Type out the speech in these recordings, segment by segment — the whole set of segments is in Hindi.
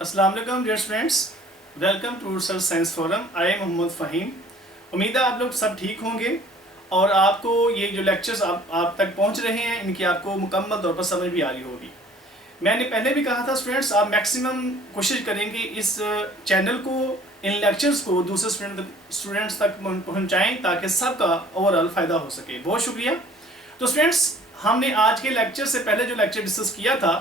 अस्सलाम वालेकुम dear students, welcome to research science forum. I am Mohammad Faheem. उम्मीद है आप लोग सब ठीक होंगे और आपको ये जो लेक्चर्स आप तक पहुंच रहे हैं इनकी आपको मुकम्मल तौर पर समझ भी आ रही होगी। मैंने पहले भी कहा था स्टूडेंट्स, आप मैक्सिमम कोशिश करेंगे इस चैनल को, इन लेक्चर्स को दूसरे स्टूडेंट्स तक पहुँचाएँ ताकि सबका ओवरऑल फ़ायदा हो सके। बहुत शुक्रिया। तो स्टूडेंट्स, हमने आज के लेक्चर से पहले जो लेक्चर डिस्कस किया था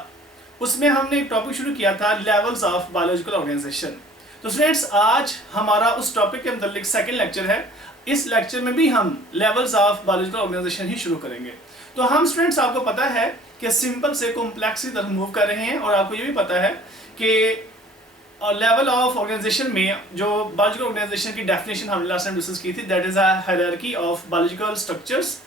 उसमें हमने एक टॉपिक शुरू किया था, लेवल्स ऑफ बायोलॉजिकल ऑर्गेनाइजेशन। तो स्टूडेंट्स, आज हमारा उस टॉपिक के मतलब सेकंड लेक्चर है। इस लेक्चर में भी हम लेवल्स ऑफ बायोलॉजिकल ऑर्गेनाइजेशन ही शुरू करेंगे। तो हम स्टूडेंट्स, आपको पता है कि सिंपल से कॉम्प्लेक्स की तरफ मूव कर रहे हैं और आपको ये भी पता है कि लेवल ऑफ ऑर्गेनाइजेशन में जो बायोलॉजिकल ऑर्गेनाइजेशन की डेफिनेशन हमने लास्ट टाइम डिस्कस की थी, that is a hierarchy of biological structures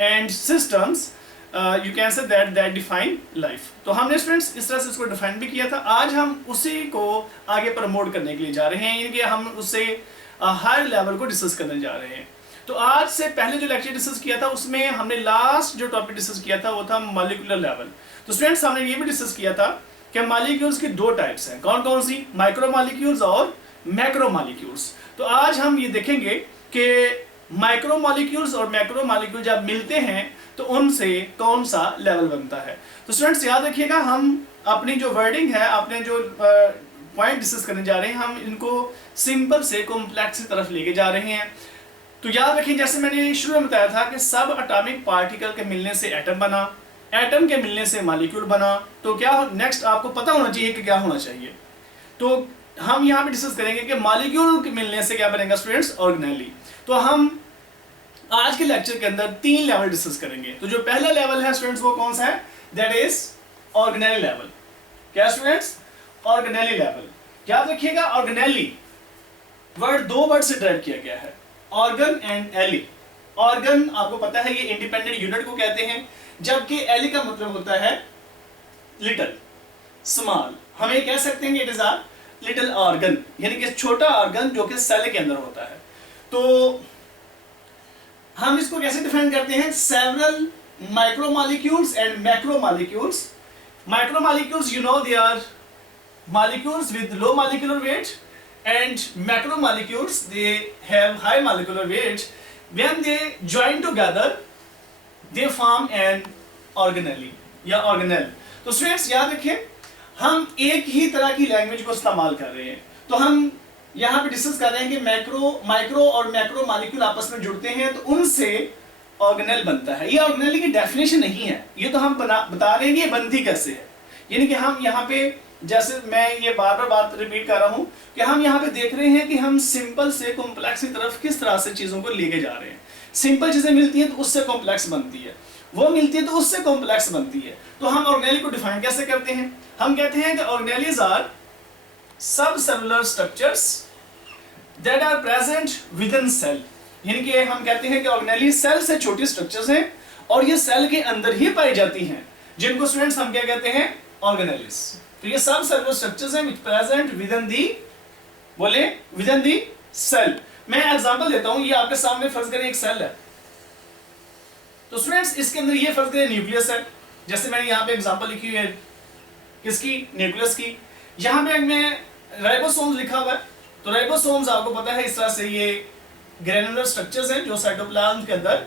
and systems, you can say that define life. तो हमने स्टूडेंट्स इस तरह से इसको डिफाइन भी किया था। आज हम उसी को आगे प्रमोट करने के लिए जा रहे हैं, यानी कि हम उससे हायर लेवल को डिस्कस करने जा रहे हैं। तो आज से पहले जो लेक्चर डिस्कस किया था उसमें हमने लास्ट जो टॉपिक डिस्कस किया था वो था मॉलिक्यूलर लेवल। तो स्टूडेंट्स, हमने ये भी डिस्कस किया था कि मॉलिक्यूल्स की दो टाइप्स हैं। कौन कौन सी? माइक्रो मॉलिक्यूल्स और मैक्रो मॉलिक्यूल्स। तो आज हम ये देखेंगे कि माइक्रो मॉलिक्यूल्स और मैक्रो मॉलिक्यूल जब मिलते हैं तो उनसे कौन सा लेवल बनता है। तो स्टूडेंट्स, याद रखिएगा, हम अपनी जो वर्डिंग है, अपने जो पॉइंट डिस्कस करने जा रहे हैं, हम इनको सिंपल से कॉम्प्लेक्स की तरफ लेके जा रहे हैं। तो याद रखिए, जैसे मैंने शुरू में बताया था कि सब एटॉमिक पार्टिकल के मिलने से एटम बना, एटम के मिलने से मॉलिक्यूल बना। तो क्या नेक्स्ट आपको पता होना चाहिए कि क्या होना चाहिए। तो हम यहाँ पे डिस्कस करेंगे कि मॉलिक्यूल के मिलने से क्या बनेगा स्टूडेंट्स, ऑर्गेनेली। तो हम आज के लेक्चर के अंदर 3 लेवल डिस्कस करेंगे। तो जो पहला लेवल है स्टूडेंट्स वो कौन सा है? That is organelle level. क्या स्टूडेंट्स? Organelle level. याद रखिएगा, ऑर्गेनेली वर्ड 2 वर्ड से डिराइव किया गया है, ऑर्गन एंड एली। ऑर्गन आपको पता है ये इंडिपेंडेंट यूनिट को कहते हैं, जबकि एली का मतलब होता है लिटिल, स्मॉल। हम ये कह सकते हैं कि it is a little organ, यानी कि छोटा ऑर्गन जो कि सेल के अंदर होता है। तो हम इसको कैसे डिफाइन करते हैं? Several micromolecules and macromolecules. Macromolecules, you know, they are molecules with low molecular weight, and macromolecules, they have high molecular weight. When they join together, they form an organelle या organelle. तो स्टूडेंट्स, याद रखिए, हम एक ही तरह की लैंग्वेज को इस्तेमाल कर रहे हैं। तो हम यहाँ पे डिस्कस कर रहे हैं कि माइक्रो और मैक्रो मॉलिक्यूल आपस में जुड़ते हैं तो उनसे ऑर्गेनेल बनता है। ये ऑर्गेनेल की डेफिनेशन नहीं है, ये तो हम बता रहे हैं ये बनती कैसे है। यानी कि हम यहाँ पे, जैसे मैं ये बार बार बात रिपीट कर रहा हूँ कि हम यहाँ पे देख रहे हैं कि हम सिंपल से कॉम्प्लेक्स की तरफ किस तरह से चीज़ों को लेके जा रहे हैं। सिंपल चीज़ें मिलती हैं तो उससे कॉम्प्लेक्स बनती है, वो मिलती है तो उससे कॉम्प्लेक्स बनती है। तो हम ऑर्गेनेल को डिफाइन कैसे करते हैं? हम कहते हैं कि organelles are subcellular structures that are present within cell. यानी कि हम कहते हैं कि ऑर्गेनेली सेल से छोटी स्ट्रक्चर्स हैं और ये सेल के अंदर ही पाई जाती हैं, जिनको स्टूडेंट्स हम क्या कहते हैं? ऑर्गेनेल्स। तो ये सब सेलुलर स्ट्रक्चर्स हैं विच प्रेजेंट विद इन दी, बोले, विद इन दी सेल। मैं एग्जांपल देता हूं, ये आपके सामने फर्ज करें एक सेल है। तो स्टूडेंट्स, इसके अंदर ये फर्ज करें न्यूक्लियस है। जैसे मैंने यहाँ पे एग्जांपल लिखी हुई है किसकी? न्यूक्लियस की। यहाँ पे मैं राइबोसोम्स लिखा हुआ है। तो राइबोसोम्स आपको पता है इस तरह से ये ग्रेनुलर स्ट्रक्चर्स हैं जो साइटोप्लाज्म के अंदर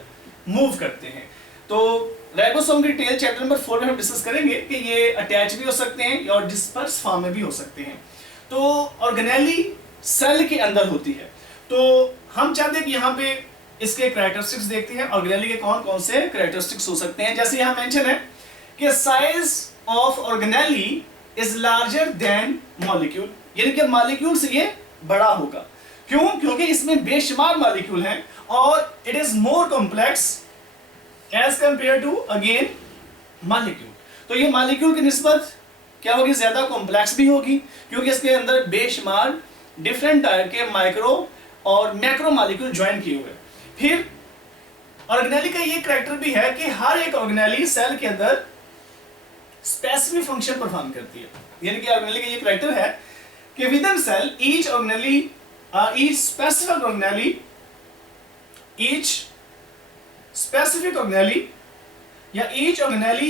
मूव करते हैं। तो राइबोसोम की डिटेल चैप्टर नंबर 4 में हम डिस्कस करेंगे कि ये अटैच भी हो सकते हैं और डिस्पर्स फॉर्म में भी हो सकते हैं। तो ऑर्गेनेली सेल के अंदर होती है। तो हम चाहते हैं कि यहाँ पे इसके कैरेक्टरिस्टिक्स देखते हैं, ऑर्गेनेली के कौन कौन से कैरेक्टरिस्टिक्स हो सकते हैं। जैसे यहाँ मेंशन है कि size of organelle is larger than molecule, यानी कि मॉलिक्यूल से ये बड़ा होगा। क्यों? क्योंकि इसमें बेशुमार मॉलिक्यूल हैं और it is more complex as compare to again molecule. तो ये मॉलिक्यूल की निस्बत क्या होगी? ज्यादा कॉम्प्लेक्स भी होगी, क्योंकि इसके अंदर बेशुमार डिफरेंट टाइप के माइक्रो और मैक्रो मॉलिक्यूल ज्वाइन किए हुए। फिर ऑर्गेनेली का ये कैरेक्टर भी है कि हर एक ऑर्गेनेली सेल के अंदर स्पेसिफिक फंक्शन परफॉर्म करती है। यानी कि ऑर्गेनेली का ये कैरेक्टर है कि within cell each organelle, each specific organelle या each organelle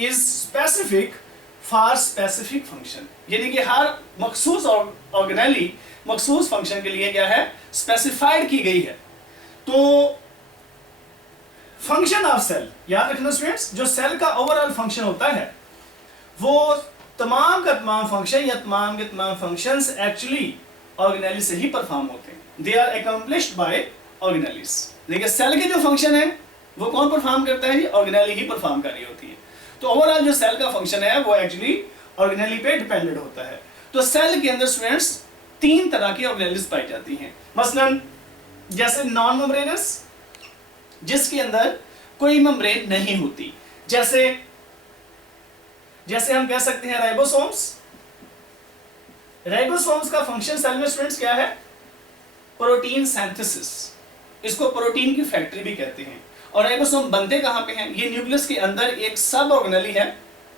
is specific for specific function, यानी कि हर मखसूस ऑर्गेनेली मखसूस फंक्शन के लिए क्या है, स्पेसिफाइड की गई है। तो फंक्शन ऑफ सेल, याद रखना स्टूडेंट्स, जो सेल का ओवरऑल फंक्शन होता है वो तमाम का तमाम फंक्शन या तमाम के तमाम फंक्शंस एक्चुअली ऑर्गेनेली से ही परफॉर्म होते हैं। They are accomplished by organelles. देखिए सेल के जो फंक्शन है वो कौन परफॉर्म करता है, ऑर्गेनेली ही परफॉर्म कर रही होती है। तो ओवरऑल जो सेल का फंक्शन है वो एक्चुअली ऑर्गेनेली पे डिपेंडेंट होता है। तो सेल के अंदर स्टूडेंट्स 3 तरह की ऑर्गेनेलिस पाई जाती हैं। मसलन जैसे नॉन मेम्ब्रेनस, जिसके अंदर कोई मेम्ब्रेन नहीं होती, जैसे हम कह सकते हैं राइबोसोम्स। राइबोसोम्स का फंक्शन सेल में स्टूडेंट्स क्या है, प्रोटीन सिंथेसिस, इसको प्रोटीन की फैक्ट्री भी कहते हैं। और राइबोसोम बनते कहां पे हैं, ये न्यूक्लियस के अंदर एक सब ऑर्गेनेली है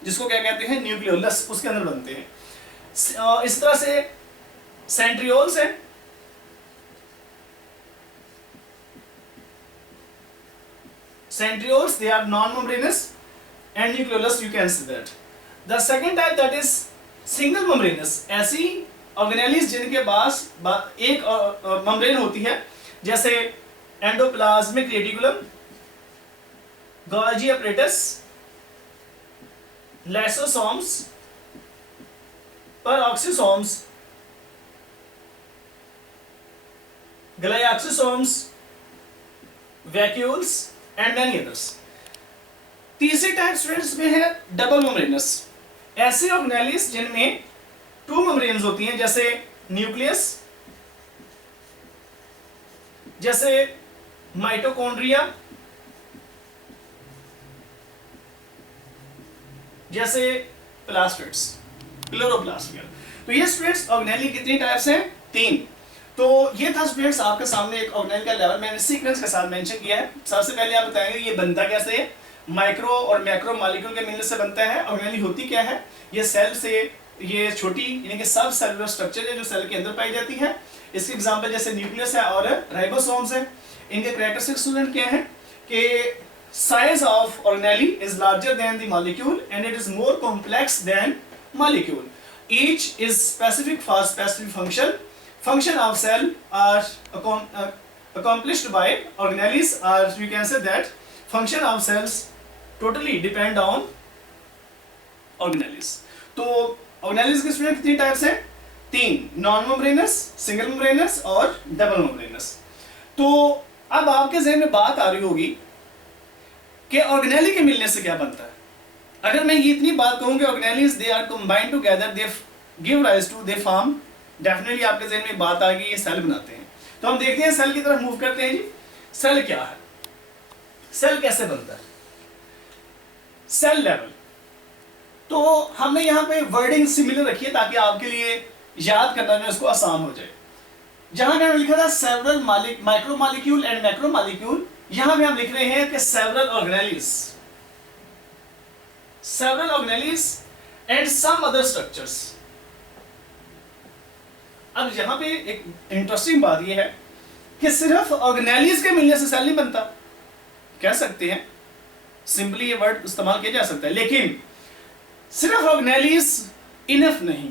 जिसको क्या कहते हैं, न्यूक्लियोलस, उसके अंदर बनते हैं। इस तरह से सेंट्रियोल्स है, centrioles they are non-membranous and nucleolus you can see that. The second type that is single membranous, ऐसी ऑर्गेनेलिस जिनके पास एक मेम्ब्रेन होती है, जैसे endoplasmic reticulum, Golgi apparatus, lysosomes, peroxisomes, glycosomes, vacuoles and many others. तीसरी टाइप स्टूडेंट्स में है डबल मेम्ब्रेनस, ऐसी ऑर्गेनेलिस जिनमें 2 मेम्ब्रेन्स होती हैं, जैसे न्यूक्लियस, जैसे माइटोकॉन्ड्रिया, जैसे प्लास्टिड्स, क्लोरोप्लास्ट। तो ये स्टूडेंट्स ऑर्गेनेली कितनी टाइप्स हैं, 3। तो ये था स्टूडेंट्स आपके सामने एक ऑर्गेनेल का लेवल मैंने सीक्वेंस के साथ मेंशन किया है। सबसे पहले आप बताएंगे ये बनता कैसे है, माइक्रो और मैक्रो मॉलिक्यूल के मिलने से बनता है। ऑर्गेनेली होती क्या है, ये सेल से ये छोटी यानी कि सब सेलुलर स्ट्रक्चर है जो सेल के अंदर पाई जाती है। इसके एग्जांपल जैसे न्यूक्लियस है और राइबोसोम्स है। इनके कैरेक्टरिस्टिक्स स्टूडेंट क्या है कि size of organelle is larger than the molecule and it is more complex than molecule. Each is specific for specific function. Function of cell are accomplished by organelles, or you can say that function of cells totally depend on organelles. तो organelles के स्टूडेंट कितनी टाइप्स हैं, 3, नॉन मेम्ब्रेनस, सिंगल मेम्ब्रेनस और डबल मेम्ब्रेनस। तो अब आपके ज़हन में बात आ रही होगी कि ऑर्गेनेली के मिलने से क्या बनता है। अगर मैं ये इतनी बात कहूँ कि organelles they are combined together, they give rise to, they form, definitely आपके ज़हन में बात आ गई ये सेल बनाते हैं। तो हम देखते हैं सेल की तरफ मूव करते हैं जी। सेल क्या है, सेल कैसे बनता है, सेल लेवल। तो हमने यहाँ पे वर्डिंग सिमिलर रखी है ताकि आपके लिए याद करना में उसको आसान हो जाए। जहां पे लिखा था several micro molecule and macro molecule, यहां पे हम लिख रहे हैं कि several organelles and some other structures. अब यहां पे एक इंटरेस्टिंग बात यह है कि सिर्फ ऑर्गेनेलिस के मिलने से सेल नहीं बनता। कह सकते हैं सिंपली ये वर्ड इस्तेमाल किया जा सकता है, लेकिन सिर्फ ऑर्गेनेलिस इनफ नहीं,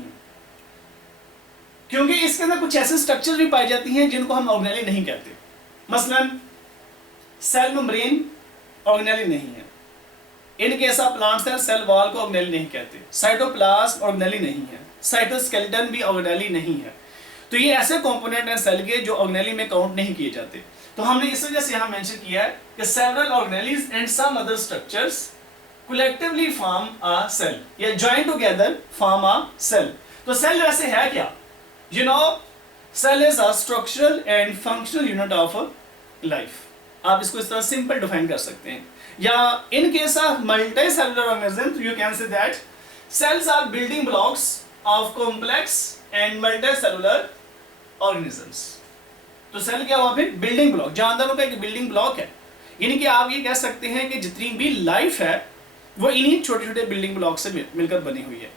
क्योंकि इसके अंदर कुछ ऐसे स्ट्रक्चर भी पाई जाती हैं जिनको हम ऑर्गेनेली नहीं कहते। मसलन सेल मेम्ब्रेन ऑर्गेनेली नहीं है, in case of plant cell, cell wall को ऑर्गेनेली नहीं कहते। साइटोप्लाज्म ऑर्गेनेली नहीं है, साइटोस्केलेटन भी ऑर्गेनेली नहीं है। तो ये ऐसे कंपोनेंट हैं सेल के जो ऑर्गेनेली में काउंट नहीं किए जाते। तो हमने इस वजह से यहां मेंशन किया है कि several organelles and some other structures collectively form a cell, या join together form a cell। तो सेल वैसे है क्या, you know cell is a structural and functional unit of life। आप इसको इस तरह सिंपल डिफाइन कर सकते हैं, या in case of multicellular organisms you can say that cells are building blocks of complex and multicellular organisms। तो सेल क्या हुआ फिर, बिल्डिंग ब्लॉक, जानदारों का एक बिल्डिंग ब्लॉक है। यानी कि आप ये कह सकते हैं कि जितनी भी लाइफ है वो इन्हीं छोटे छोटे बिल्डिंग ब्लॉक से मिलकर बनी हुई है।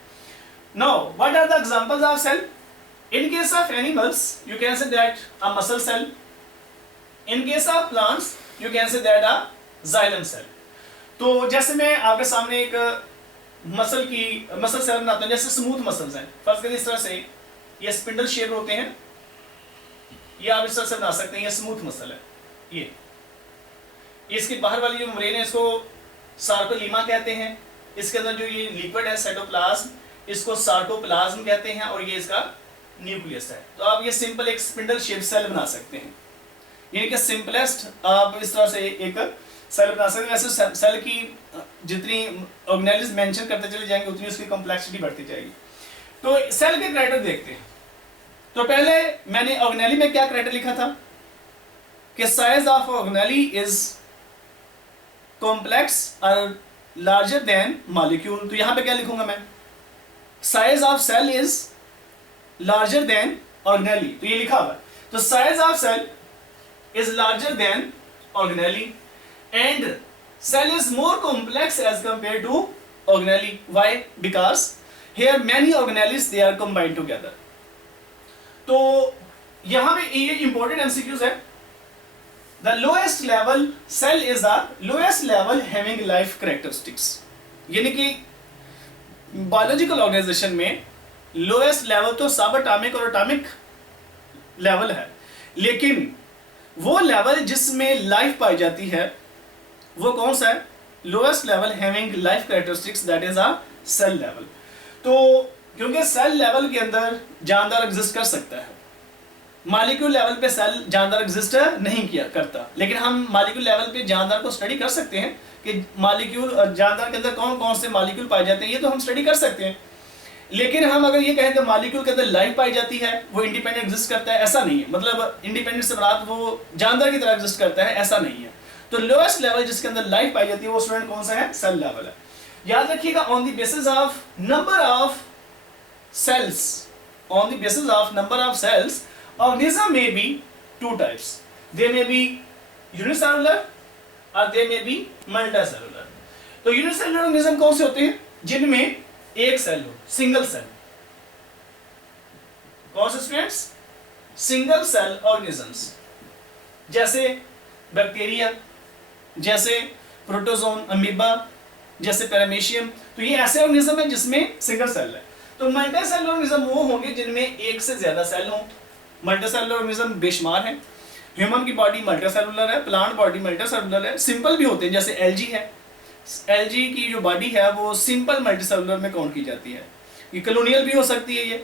Now what are the examples of cell? In case of animals you can say that a muscle cell, in case of plants you can say that a xylem cell. तो जैसे मैं आपके सामने एक मसल सेल बनाता हूं, जैसे स्मूथ मसल्स हैं, फर्स्ट करिए इस तरह से ये स्पिंडल शेप होते हैं, ये आप इस तरह से बना सकते हैं, ये स्मूथ मसल है, ये इसकी बाहर वाली जो मेम्ब्रेन है इसको सार्कोलीमा कहते हैं, इसके अंदर जो ये लिक्विड है साइटोप्लाज्म, इसको सार्कोप्लाज्म कहते हैं, और ये इसका न्यूक्लियस है। तो आप ये सिंपल एक स्पिंडल शेप सेल बना सकते हैं, यानी कि सिंपलेस्ट आप इस तरह से एक सेल बना सकते हैं। वैसे सेल की जितनी ऑर्गेनेल्स मेंशन करते चले जाएंगे उतनी उसकी कॉम्प्लेक्सिटी बढ़ती जाएगी। तो सेल के क्राइटेरिया देखते हैं। तो पहले मैंने ऑर्गेनेली में क्या क्राइटेरिया लिखा था कि size of organelle is complex और लार्जर देन मॉलिक्यूल। तो यहां पे क्या लिखूंगा मैं, size of cell is larger than organelle, तो ये लिखा हुआ है। तो size of cell is larger than organelle and cell is more complex as compared to organelle. Why? Because here many organelles they are combined together. तो यहां पे ये important MCQs है। The lowest level cell is the lowest level having life characteristics. यानी कि बायोलॉजिकल ऑर्गेनाइजेशन में लोएस्ट लेवल तो सब एटॉमिक और एटॉमिक लेवल है, लेकिन वो लेवल जिसमें लाइफ पाई जाती है वो कौन सा है? Lowest level having life characteristics, that is a cell level. तो क्योंकि सेल लेवल के अंदर जानदार एग्जिस्ट कर सकता है, मॉलिक्यूल लेवल पे सेल जानदार एग्जिस्ट नहीं किया करता, लेकिन हम मॉलिक्यूल लेवल पे जानदार को स्टडी कर सकते हैं कि मॉलिक्यूल जानदार के अंदर कौन कौन से मॉलिक्यूल पाए जाते हैं, ये तो हम स्टडी कर सकते हैं। लेकिन हम अगर ये कहें कि मॉलिक्यूल के अंदर लाइफ पाई जाती है, वो इंडिपेंडेंट एग्जिस्ट करता है, ऐसा नहीं है। मतलब इंडिपेंडेंट से मुराद वो जानदार की तरह एग्जिस्ट करता है, ऐसा नहीं है। तो लोएस्ट लेवल जिसके अंदर लाइफ पाई जाती है वो स्टूडेंट कौन सा है? सेल लेवल है। याद रखिएगा, on the basis of number of cells, on the basis of number of cells organism may be two types, they may be unicellular और दे में बी मल्टीसेलुलर। तो यूनिसेलुलर ऑर्गेनिज्म कौन से होते हैं? जिनमें एक सेल हो, सिंगल सेल। कौन से स्टूडेंट्स? सिंगल सेल ऑर्गेनिजम्स, जैसे बैक्टीरिया, जैसे प्रोटोजोन, अमीबा, जैसे पैरामीशियम। तो ये ऐसे ऑर्गेनिज्म है जिसमें सिंगल सेल है। तो मल्टीसेलुलर ऑर्गेनिज्म वो होंगे जिनमें एक से ज्यादा सेल हो। मल्टीसेलुलर ऑर्गेनिज्म बेशुमार है। ह्यूमन की बॉडी मल्टीसेलुलर है, प्लांट बॉडी मल्टीसेलुलर है, सिंपल भी होते हैं, जैसे एलजी है। एलजी की जो बॉडी है वो सिंपल मल्टीसेलुलर में काउंट की जाती है। ये कॉलोनियल भी हो सकती है ये,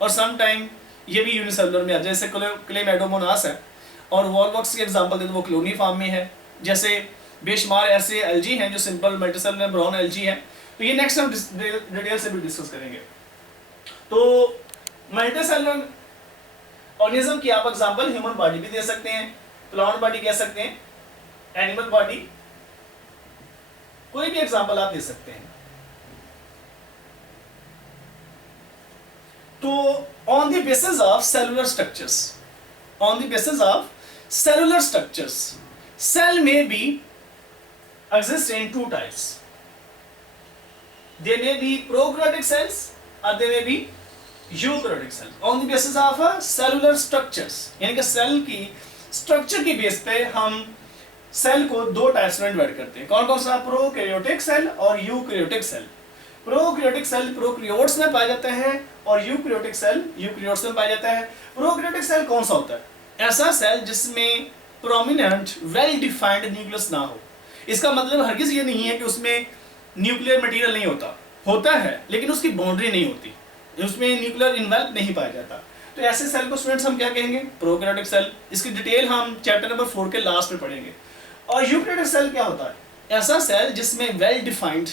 और सम टाइम ये भी यूनिसेलुलर में आ जाए, जैसे क्लेमेडोमोनास है, और वॉलवॉक्स की एग्जांपल दे तो वो कॉलोनी फॉर्म में है। जैसे बेशुमार ऐसे एलजी हैं जो सिंपल मल्टीसेलुलर ब्राउन एलजी है। तो ये नेक्स्ट हम डिटेल से भी डिस्कस करेंगे। तो मल्टीसेलुलर ऑर्गेनिज्म की आप एग्जांपल ह्यूमन बॉडी भी दे सकते हैं, प्लांट बॉडी कह सकते हैं, एनिमल बॉडी, कोई भी एग्जांपल आप दे सकते हैं। तो on the basis of cellular structures, on the basis of cellular structures, cell may be exist in two types. They may be prokaryotic cells or they may be eukaryotic cells. On the basis of cellular structures, यानी कि सेल की स्ट्रक्चर की बेस पे हम सेल को दो टाइप्स में डिवाइड करते हैं। कौन कौन सा? प्रोकैरियोटिक सेल और eukaryotic cell. Prokaryotic cell prokaryotes में पाया जाता है और यूकैरियोटिक सेल यूकैरियोट्स में पाया जाता है। प्रोकैरियोटिक सेल कौन सा होता है? ऐसा सेल जिसमें प्रोमिनेंट वेल डिफाइंड न्यूक्लियस ना हो। इसका मतलब हरगिज ये नहीं है कि उसमें न्यूक्लियर मटेरियल नहीं होता, होता है, लेकिन उसकी बाउंड्री नहीं होती, उसमें न्यूक्लियर इन्वेल्प नहीं पाया जाता। तो ऐसे सेल को स्टूडेंट्स हम क्या कहेंगे? Prokaryotic cell. इसकी डिटेल हम चैप्टर नंबर 4 के लास्ट में पढ़ेंगे। और यूकैरियोटिक सेल क्या होता है? ऐसा सेल जिसमें वेल डिफाइंड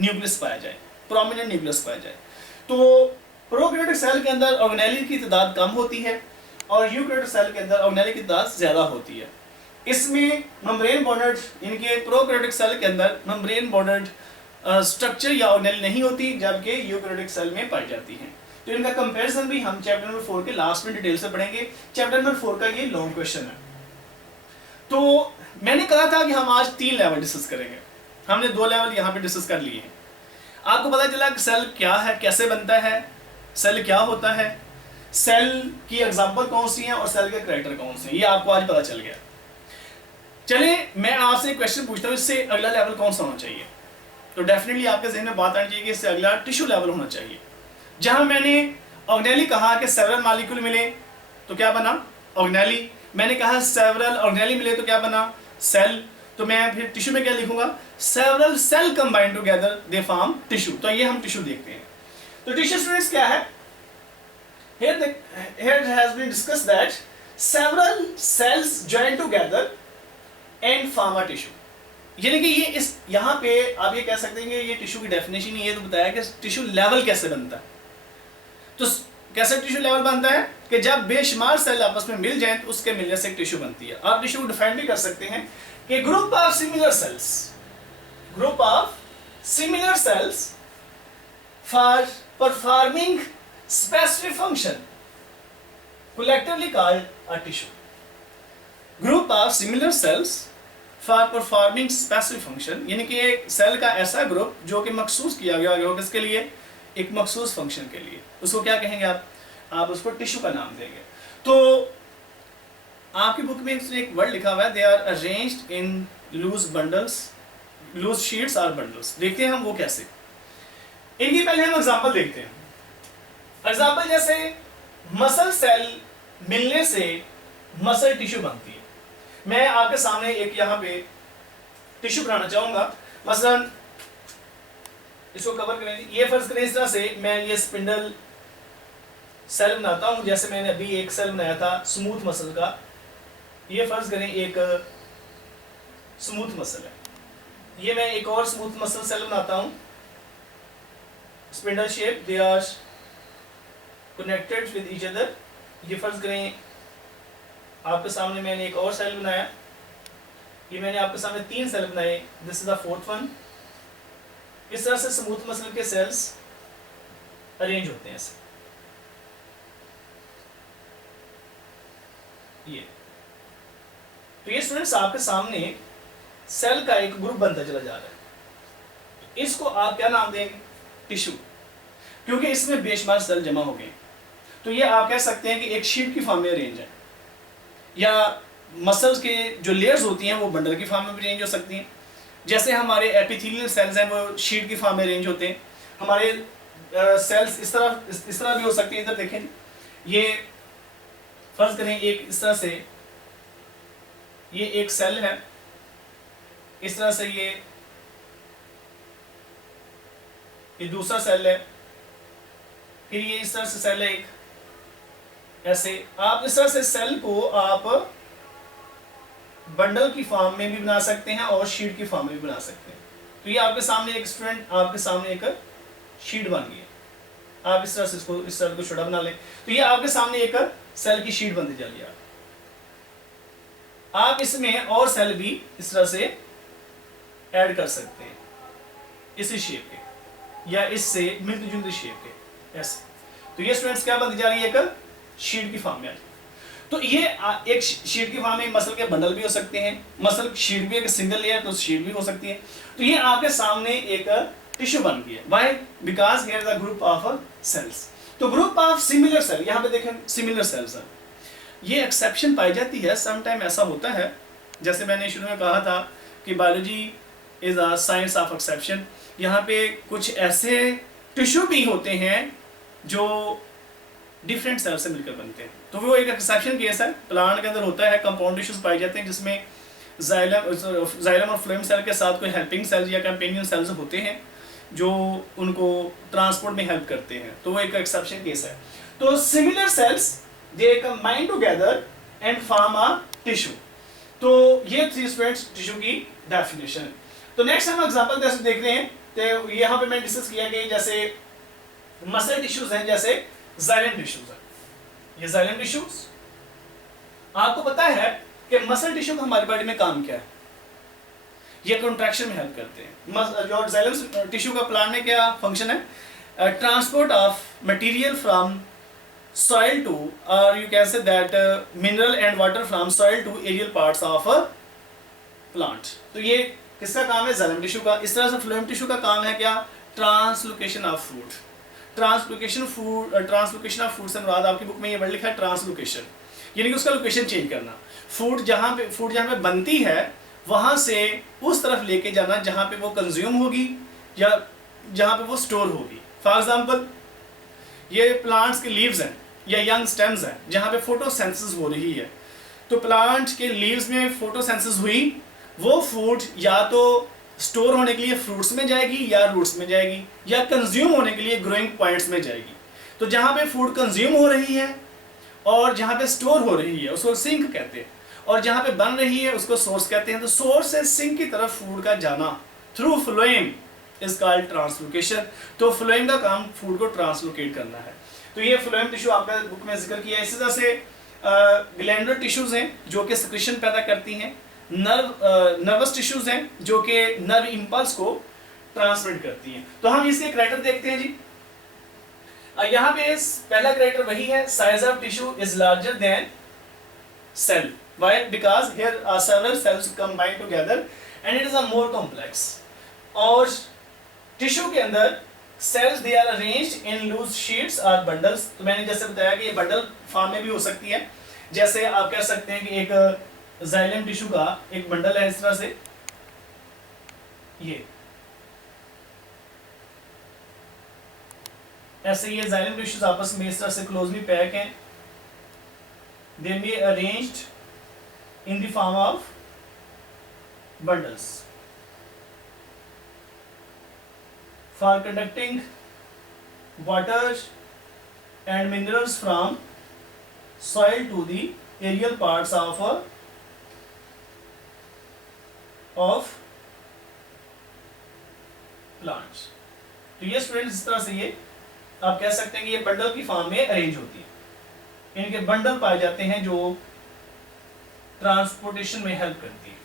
न्यूक्लियस पाया जाए, प्रोमिनेंट न्यूक्लियस पाया जाए। तो प्रोकैरियोटिक सेल के अंदर ऑर्गेनेली की तादाद कम होती है और यूकैरियोटिक सेल के अंदर ऑर्गेनेली की तादाद ज्यादा होती है। इसमें मेम्ब्रेन बॉन्डेड, इनके प्रोकैरियोटिक सेल के अंदर मेम्ब्रेन बॉन्डेड स्ट्रक्चर या ऑर्गेनेल नहीं होती, जबकि यूकैरियोटिक सेल में पाई जाती हैं। तो इनका कंपैरिजन भी हम चैप्टर नंबर 4 के लास्ट में डिटेल से पढ़ेंगे। चैप्टर नंबर 4 का ये लॉन्ग क्वेश्चन है। तो मैंने कहा था कि हम आज 3 लेवल डिस्कस करेंगे, हमने 2 लेवल यहाँ पे डिस्कस कर लिए हैं। आपको पता चला कि सेल क्या है, कैसे बनता है, सेल क्या होता है, सेल की एग्जांपल कौन सी हैं और सेल के कैरेक्टर कौन से हैं, ये आपको आज पता चल गया। चलिए मैं आपसे क्वेश्चन पूछता हूँ, इससे अगला लेवल कौन सा होना चाहिए? तो डेफिनेटली आपके जहन में बात आनी चाहिए कि इससे अगला टिश्यू लेवल होना चाहिए। जहां मैंने ऑर्गेनेली कहा कि सेवरल मॉलिक्यूल मिले तो क्या बना, ऑर्गेनेली। मैंने कहा सेवरल ऑर्गेनेली मिले तो क्या बना, सेल। तो मैं फिर टिश्यू में क्या लिखूंगा, several cell combined together they form tissue. तो ये हम टिश्यू देखते हैं। तो टिश्यू स्टूडेंट्स क्या है, here it has been discussed that several cells join together and form a tissue। यानी कि ये इस यहाँ पे आप ये कह सकते हैं कि ये टिश्यू की डेफिनेशन ये तो बताया कि टिश्यू लेवल कैसे बनता है। तो कैसे टिश्यू लेवल बनता है कि जब बेशुमार सेल आपस में मिल जाएं तो उसके मिलने से एक टिश्यू बनती है। आप टिश्यू को डिफाइन भी कर सकते हैं कि group of similar sales for performing specific function collectively called a tissue। group of similar cells for performing specific function, यानी कि एक सेल का ऐसा ग्रुप जो कि मखसूस किया गया हो किसके लिए, एक मखसूस फंक्शन के लिए, उसको क्या कहेंगे आप उसको टिश्यू का नाम देंगे। तो आपकी बुक में एक वर्ड लिखा हुआ है, they are arranged in loose sheets और बंडल्स। देखते हैं हम वो कैसे। इनकी पहले हम एग्जांपल देखते हैं। एग्जाम्पल जैसे मसल सेल मिलने से मसल टिश्यू बनती है। मैं आपके सामने एक यहाँ पे टिश्यू बनाना चाहूंगा, मसलन इसको कवर करें, ये फर्ज करें इस तरह से मैं ये स्पिंडल सेल बनाता हूँ। जैसे मैंने अभी एक सेल बनाया था स्मूथ मसल का, ये फर्ज करें एक स्मूथ मसल है। ये मैं एक और स्मूथ मसल सेल बनाता हूँ, spindle shape, they are connected with each other. ये फर्ज करें आपके सामने मैंने एक और सेल बनाया, ये मैंने आपके सामने 3 सेल बनाए, this is the 4th one. इस तरह से स्मूथ मसल के सेल्स अरेंज होते हैं ऐसे। ये तो ये स्टूडेंट्स आपके सामने सेल का एक ग्रुप बनता चला जा रहा है। इसको आप क्या नाम देंगे, टिश्यू, क्योंकि इसमें बेशुमार सेल जमा हो गए। तो ये आप कह सकते हैं कि एक शीट की फॉर्म में अरेंज है, या मसल्स के जो लेयर्स होती हैं वो बंडल की फॉर्म में भी अरेंज हो सकती हैं। जैसे हमारे एपिथेलियल सेल्स हैं वो शीट की फॉर्म में अरेंज होते हैं। हमारे सेल्स इस तरह भी हो सकती हैं। इधर देखें, ये फर्ज करें एक इस तरह से ये एक सेल है, इस तरह से ये दूसरा सेल है, फिर ये इस तरह से सेल है एक, ऐसे आप इस तरह से सेल को आप बंडल की फॉर्म में भी बना सकते हैं और शीट की फॉर्म में भी बना सकते हैं। तो ये आपके सामने एक स्टूडेंट, आपके सामने एक शीट बन गई है। आप इस तरह से इसको इस सेल को छोटा बना लें तो ये आपके सामने एक सेल की शीट बनती चली है। आप इसमें और सेल भी इस तरह से ऐड कर सकते हैं, इसी शेप के या इससे मिलती जुलती शेप के ऐसे। तो ये स्टूडेंट्स क्या बनती जा रही है, एक शीट की फॉर्म में आ रही है। तो ये एक शीट की फॉर्म में मसल के बंडल भी हो सकते हैं, मसल शीट भी एक सिंगल लेयर तो शीट भी हो सकती है। तो ये आपके सामने एक टिश्यू बन गई है। Why, because here the group of cells. तो ग्रुप ऑफ सिमिलर सेल, यहाँ पे देखें सिमिलर सेल्स है। ये एक्सेप्शन पाई जाती है, सम टाइम ऐसा होता है, जैसे मैंने शुरू में कहा था कि biology is a science of exception. यहाँ पे कुछ ऐसे टिश्यू भी होते हैं जो डिफरेंट सेल से मिलकर बनते हैं, तो वो एक एक्सेप्शन केस है। प्लांट के अंदर होता है, कंपाउंड टिश्यूज पाए जाते हैं जिसमें जाइलम और फ्लोएम सेल के साथ कोई हेल्पिंग सेल्स या कंपेनियन सेल्स होते हैं जो उनको ट्रांसपोर्ट में हेल्प करते हैं, तो वो एक एक्सेप्शन केस है। तो similar sales they combine together and form a tissue. तो ये थी स्टूडेंट्स टिश्यू की डेफिनेशन। तो नेक्स्ट हम एग्जांपल जैसे देख रहे हैं, तो यहाँ पे मैं डिस्कस किया कि जैसे मसल टिश्यूज हैं, जैसे जाइलम टिश्यूज है। ये जाइलम टिश्यूज, आपको पता है कि मसल टिश्यू का हमारी बॉडी में काम क्या है, ये कंट्रैक्शन में हेल्प करते हैं। जो जाइलम टिश्यू का प्लांट में क्या फंक्शन है, transport of material from soil to, or you can say that mineral and water from soil to aerial parts of a plant। तो ये किसका काम है, जाइलम टिश्यू का। इस तरह से फ्लोएम टिश्यू का काम है क्या, translocation of food. Translocation of food से मुराद आपकी बुक में ये वर्ड लिखा है ट्रांसलोकेशन, यानी कि उसका लोकेशन चेंज करना। फूड जहाँ पे बनती है वहाँ से उस तरफ लेके जाना जहाँ पे वो कंज्यूम होगी या जहाँ पे वो स्टोर होगी। फॉर एग्जांपल ये प्लांट्स के लीव्स हैं या यंग स्टेम्स हैं जहाँ पे फोटोसिंथेसिस हो रही है, तो प्लांट के लीव्स में फोटोसिंथेसिस हुई, वो फूड या तो स्टोर होने के लिए फ्रूट्स में जाएगी या रूट्स में जाएगी, या कंज्यूम होने के लिए ग्रोइंग पॉइंट्स में जाएगी। तो जहाँ पे फूड कंज्यूम हो रही है और जहाँ पे स्टोर हो रही है उसको सिंक कहते हैं, और जहाँ पे बन रही है उसको सोर्स कहते हैं। तो सोर्स से सिंक की तरफ फूड का जाना through phloem is called translocation. तो फ्लोएम का काम फूड को ट्रांसलोकेट करना है। तो ये फ्लोएम टिश्यू आपका बुक में जिक्र किया है। इसी तरह से ग्लैंडुलर टिश्यूज हैं जो कि सिक्रीशन पैदा करती हैं, नर्वस टिश्यूज हैं जो कि नर्व इंपल्स को ट्रांसमिट करती हैं। तो हम इसके कैरेक्टर देखते हैं जी। यहाँ पे पहला कैरेक्टर वही है, size of tissue is larger than cell. Why? Because here are several cells combined together and it is a more complex. और टिश्यू के अंदर cells they are arranged in loose sheets or bundles। तो मैंने जैसे बताया कि ये बंडल फॉर्म में भी हो सकती है। जैसे आप कह सकते हैं कि एक जाइलम टिश्यू का एक बंडल है इस तरह से, ये ऐसे ये जाइलम टिश्यूज आपस में इस तरह से क्लोजली पैक हैं। They may be arranged in the form of bundles for conducting water and minerals from soil to the aerial parts of plants। तो ये स्टूडेंट्स इस तरह से ये आप कह सकते हैं कि ये बंडल की फॉर्म में अरेंज होती है। इनके बंडल पाए जाते हैं जो ट्रांसपोर्टेशन में हेल्प करती है।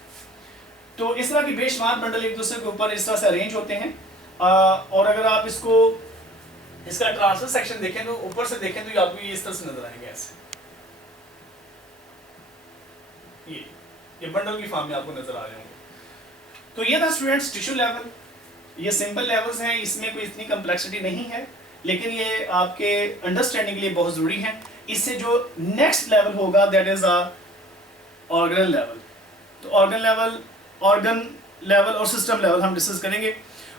तो इस तरह की बेशुमार बंडल एक दूसरे के ऊपर इस तरह से अरेंज होते हैं। और अगर आप इसका ट्रांसफर सेक्शन देखें तो ऊपर से देखें तो आपको ये इस तरह से नजर आएंगे ऐसे, ये बंडल की फॉर्म में आपको नजर आ रहे होंगे। तो ये था स्टूडेंट्स टिश्यू लेवल। ये सिंपल लेवल्स हैं, इसमें कोई इतनी कम्प्लेक्सिटी नहीं है, लेकिन ये आपके अंडरस्टैंडिंग के लिए बहुत ज़रूरी है। इससे जो नेक्स्ट लेवल होगा दैट इज ऑर्गन लेवल। तो ऑर्गन लेवल और सिस्टम लेवल हम डिस्कस करेंगे।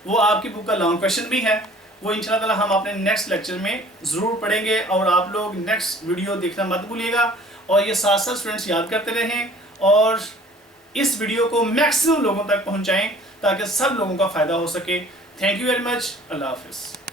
वो आपकी बुक का लॉन्ग क्वेश्चन भी है, वो इंशाल्लाह हम अपने नेक्स्ट लेक्चर में ज़रूर पढ़ेंगे। और आप लोग नेक्स्ट वीडियो देखना मत भूलिएगा और ये साथ साथ स्टूडेंट्स याद करते रहें और इस वीडियो को मैक्सिमम लोगों तक पहुंचाएं ताकि सब लोगों का फ़ायदा हो सके। Thank you very much. अल्लाह हाफिज़।